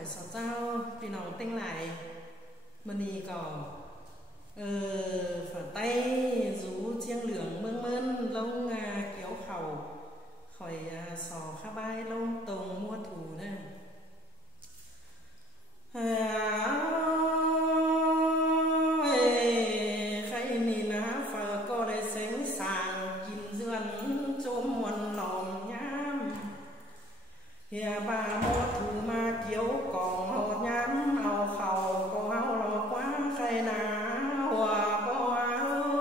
hỏi sao sao vì nó tinh lại mani cỏ phở tay rú chiêng lưỡng mơn mơn lông kéo khẩu khỏi sò khá bay lông tông mua thủ nè khay nì ná phở có để sánh sàng kín dườn chôm muôn lòng nhám hè bà mua thủ mà kéo còn hột nhám ao khẩu có ao lò quá khay ná hòa có áo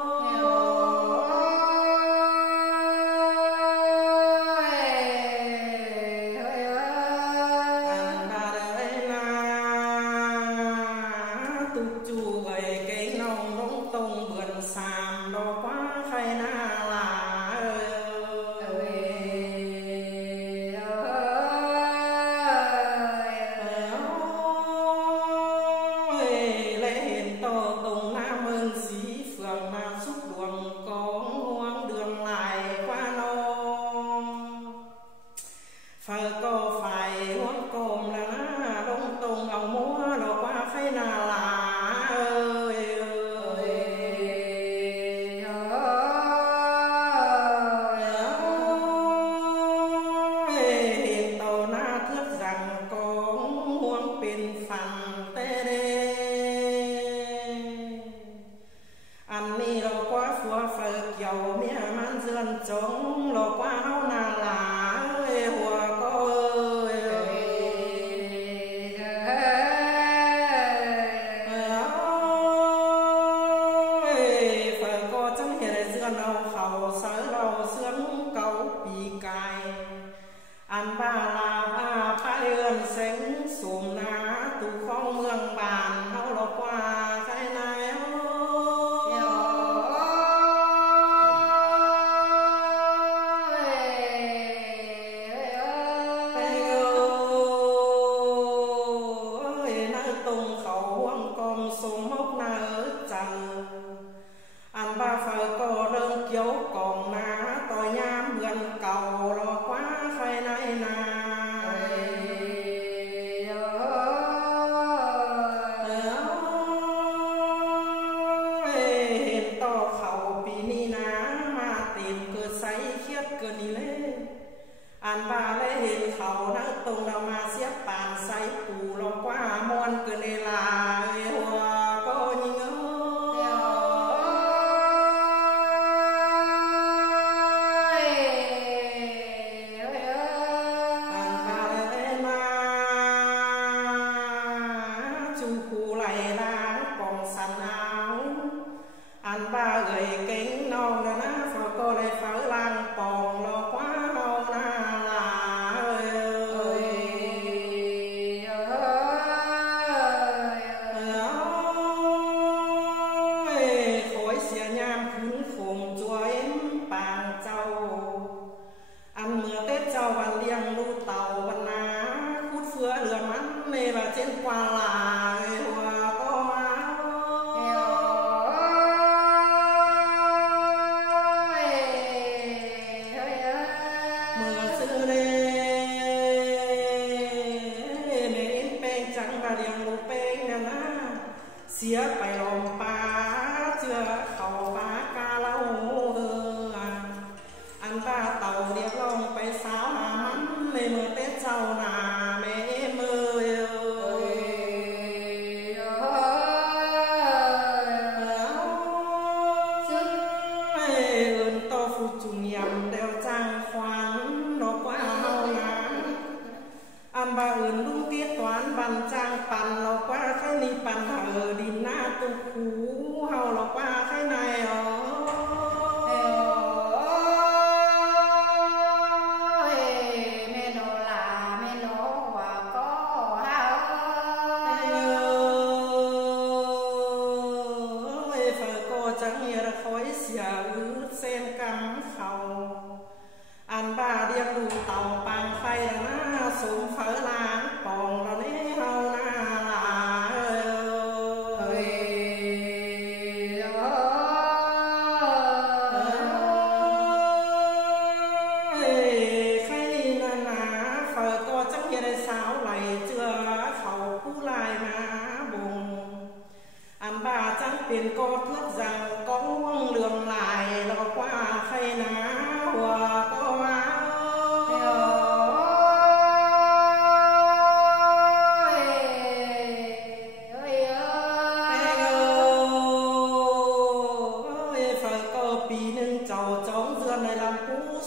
biển có thước rằng có uống đường lại lo qua khay ná hòa có áo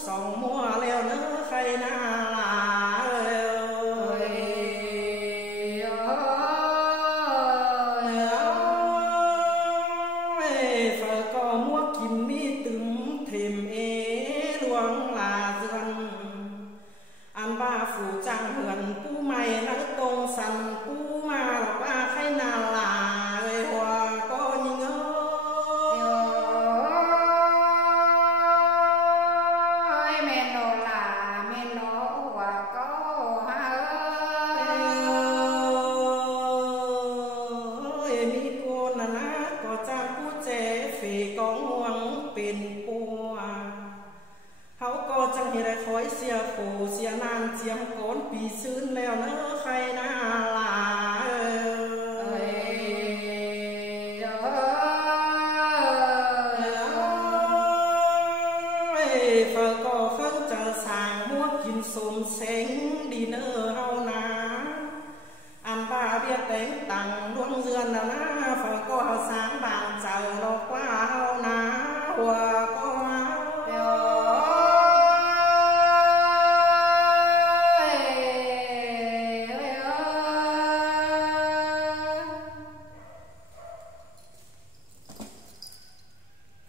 sòng mua leo nữa khay na là phở có mua kim mi từng thềm ế luông là dần ăn ba phủ trang hườn pu mày nắng tông săn pu ma là ba khay na là hòa có nhữngเขาก็จังเห็นคอยเสียโผเสียนานเจียมก้นปีซื้นแล้วเนอะใครน่าลาเฟอก็เพิ่งจะสั่งมัวกินสมเซ็งดีเนอเฮานะอันบ้าเบี้ยเต็งตังล่วงเรือนนะเฟอก็เอาสางบางเจอเรากว่าเฮานะว่า